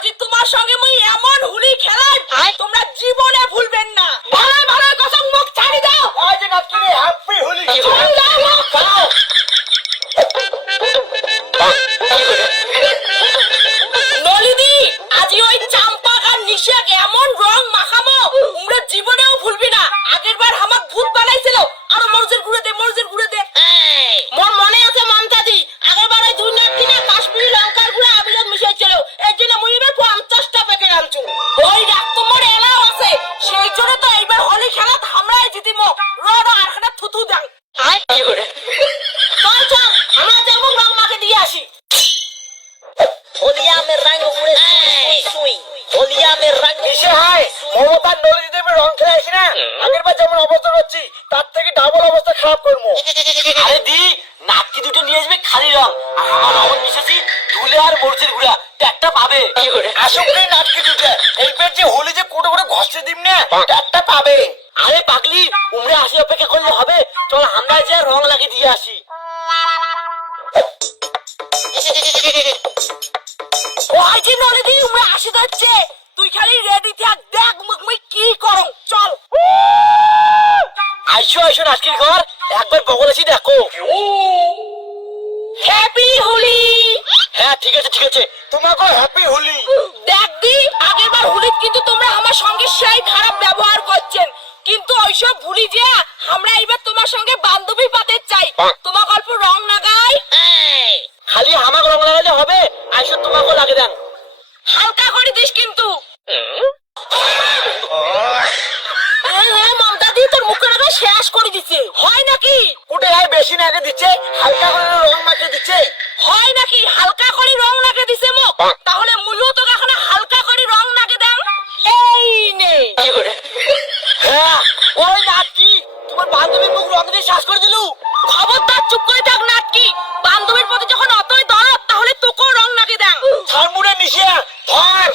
আজি তোমার সঙ্গে মুই এমন হুলি খেলাই তোমরা জীবনে ভুলবেন না। ভালো ভালো কসম মুখ ছাড়ি দাও। আজ নাকি হ্যাপি হোলি। নলিনী আজি ওই চাম্পা আর নিশাক এমন রং মাখামো তোমরা জীবনেও ভুলবি না। আগের বার আমাক ভূত বানাইছিল আর মরজের ঘুরে দে মোর মনে আছে মমতাদি আগের বার ওই দুই নাক কিনা কাশ্মীরি লঙ্কার গুঁড়া আবির মিশাইছিল এর জন্য মুই এবার 50টা প্যাকেট আনছু। ওই রাত তোমার এলাও আছে সেই জন্য তো এইবার হোলি খেলাত আমরাই জিতিমো। রড আরখানা থুথু দাও। চল চল আমরা যাবো রং মাকে দিয়ে আসি। होलिया में रंग उड़े सुई होलिया में रंग মিশে হাই মমতার নদী দেবে রং খেলে আসি না। আগের বার যেমন অবস্থা করছি তার থেকে ডাবল অবস্থা খারাপ করবো। আরে দি নাকি দুটো নিয়ে আসবে খালি রং আর আমার রং মিশাছি ধুলে আর মরচের গুঁড়া একটা পাবে। আসুক রে নাটকি দুটো এইবার যে হোলি যে কোটো করে ঘষতে দিম না একটা পাবে। আরে পাগলি উমরে আসি অপেক্ষা করলে হবে, চল আমরা যে রং লাগিয়ে দিয়ে আসি। ওই যে নলিনী উমরা আসি যাচ্ছে তুই খালি রেডি থাক দেখ মুই কি করো। চল আইসো আইসো নাটকির ঘর একবার বগল আসি দেখো। হ্যাপি হোলি। হ্যাঁ ঠিক আছে তোমাকে হ্যাপি হোলি। দেখ দি আগেরবার হোলিত কিন্তু তোমরা আমার সঙ্গে সেই খারাপ ব্যবহার করছেন কিন্তু ওইসব ভুলি যে আমরা এবার তোমার সঙ্গে বান্ধবী পাতে চাই। তোমার গল্প রং লাগাই খালি আমাকে রং লাগালে হবে, আইসো তোমাকে লাগে দেন হালকা করে দিস কিন্তু। হ্যাঁ মমতা দি তোর মুখের আগে শেষ করে দিচ্ছে হয় নাকি? কোটে আর বেশি না আগে দিচ্ছে হালকা করে রং মাখিয়ে দিচ্ছে। হয় নাকি হালকা করে রং লাগে দিছে মুখ? তাহলে মুইও তো এখন হালকা করে রং লাগে দাও। এই নে হ্যাঁ ওই নাটকি তোমার বান্ধবীর মুখ রং দিয়ে শ্বাস করে দিলু। খবরদার চুপ করে থাক নাটকি। বান্ধবীর প্রতি যখন অতই দরদ তাহলে তোকেও রং লাগে দাও। ছাড়মুড়ে মিশিয়া ধর।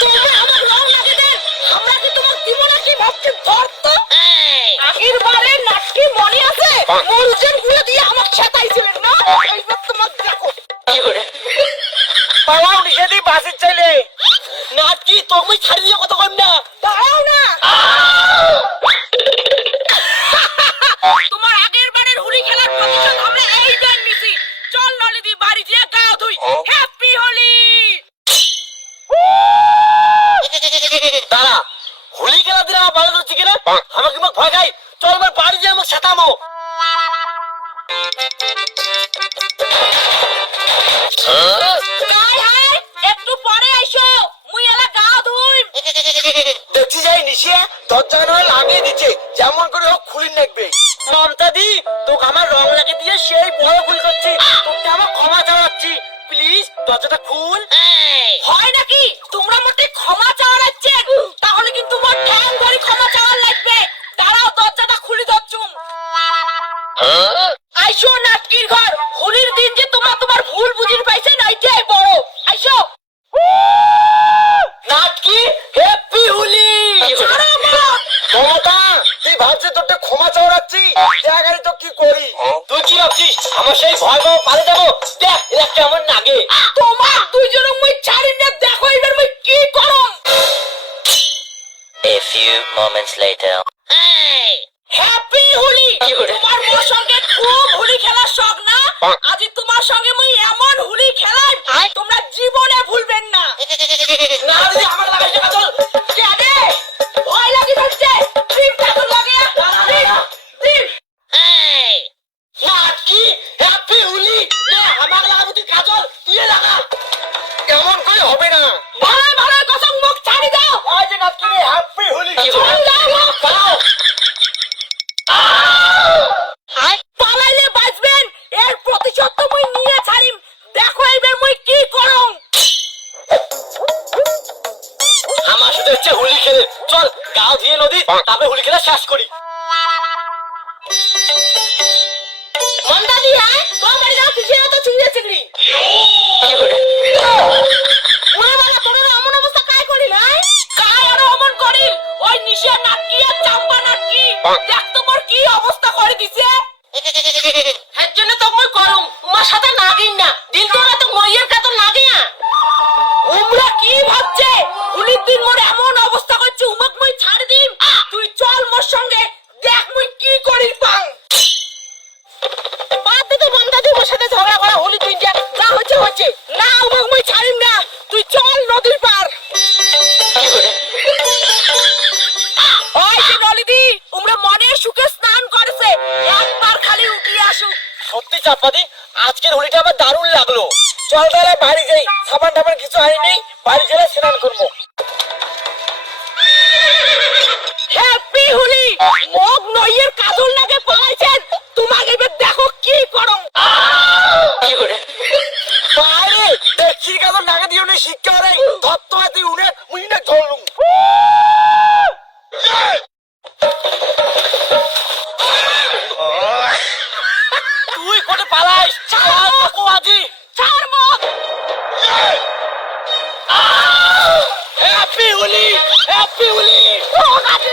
তোমরা আমার রং লাগে দেন আমরা কি তোমার দিব নাকি ভাবছি ধরতো। আগের বারে নাটকি মনে আছে মরুজের গুলো দিয়ে আমার ছেতাইছিলেন না? এইবার তোমার দেখো পালাও নিষেধই বাসের চাইলে। নাটকি তুমি ছাড়ি দিয়ে কত কম না দাঁড়াও না। তোমার আগের বারের হুলি খেলার প্রতিশোধ আমরা এইবার নিছি। চল নলিদি বাড়ি গিয়ে গা ধুই। হ্যাপি হোলি। দাঁড়া হোলি খেলা দিলে আমার ভালো করছি কিনা আমাকে মুখ ভয় খাই। চল আমার বাড়ি দিয়ে আমাকে সাতামো। হাই হাই একটু পরে আইসো মুই এলা গা ধুই। দেখছি যাই নিশিয়া দরজা নয় লাগিয়ে দিচ্ছে যেমন করে হোক খুলি নেকবে। মমতা দি তোকে আমার রং লাগিয়ে দিয়ে সেই বড় ভুল করছি, তোকে আমার ক্ষমা চাওয়াচ্ছি, প্লিজ দরজাটা খুল। হয় নাকি তোমরা মোটে ক্ষমা চাওয়াচ্ছেন? তাহলে কিন্তু মোর ঠ্যাং ধরে ক্ষমা চাওয়ার লাগবে। দাঁড়াও দরজাটা খুলে দচ্ছুম। আইসো নাটকির ঘর হোলির দিন যে তোমরা তোমার ভুল বুঝির পাইছেন এইটাই বড়। আইসো নাটকি হ্যাপি হোলি। ছাড়ো আমাকে। মমতা তুই ভাবছিস তোরটা ক্ষমা চাওয়াচ্ছি জায়গায় তো কি করি। তুই কি ভাবছিস আমার সেই ভয় পাবো পালে যাবো? দেখ এরা কেমন নাগে। তোমার দুইজনের মুই ছাড়ি না দেখো এবার মুই কি করম। A few moments later. Happy Holi. তোমার মোর সঙ্গে খুব হোলি খেলার শখ না? আজি তোমার সঙ্গে মুই এমন হোলি খেলাই তোমরা জীবনে ভুলবেন না। না দিদি আমার লাগাই যাবে চল। কেনে ভয় লাগি যাচ্ছে ডিম টাকা লাগে ডিম। নাটকি হ্যাপি হোলি নে আমার লাগাবো তুই কাজল তুই লাগা। এমন করে হবে না। ভালো ভালো কসম মুখ ছাড়ি দাও। আজ নাকি হ্যাপি হোলি। চল দাও পালাও। পালাইলে বাঁচবেন এর প্রতিশোধ তো মুই নিয়ে ছাড়িম। দেখো এবার মুই কি করম। আমার সাথে হচ্ছে হোলি খেলে চল গাও ধুয়ে নদী তারপরে হোলি খেলা শেষ করি। মন্দা দি হ্যাঁ তোমার বাড়ি যাও কিছু না তো চুইয়ে চিংড়ি। ওরে বাবা তোর এমন অবস্থা কাই করি নাই? কাই আর অমন করি ওই নিশা নাটকি আর চাম্পা নাটকি দেখ তোমার কি অবস্থা করে দিছে। এর জন্য তো মুই করম তোমার সাথে নাগিন না দিন তো তো মইয়ের কাছে নাগিন হচ্ছে না আমাকে মই ছাড়িম না তুই চল নদীর পার ওই যে নলিদি উমরা মনের সুখে স্নান করেছে একবার খালি উঠিয়ে আসুক সত্যি চাপাতি আজকের হোলিটা আমার দারুণ লাগলো। চল তাহলে বাড়ি যাই, সাবান টাবান কিছু আনি নেই, বাড়ি গেলে স্নান করবো। হ্যাপি হোলি মগ নইয়ের কাজল লাগে পালাইছেন তোমাকে এবার দেখো কি করো বাইরে দেখছি কেন নাগে দিও নি শিক্ষা রে ধত্ত তুই উড়ে মুই না ধরলুম। তুই কোটে পালাইস ছাড় আজি ছাড় মগ হ্যাপি হোলি, হ্যাপি হোলি। মগ আছে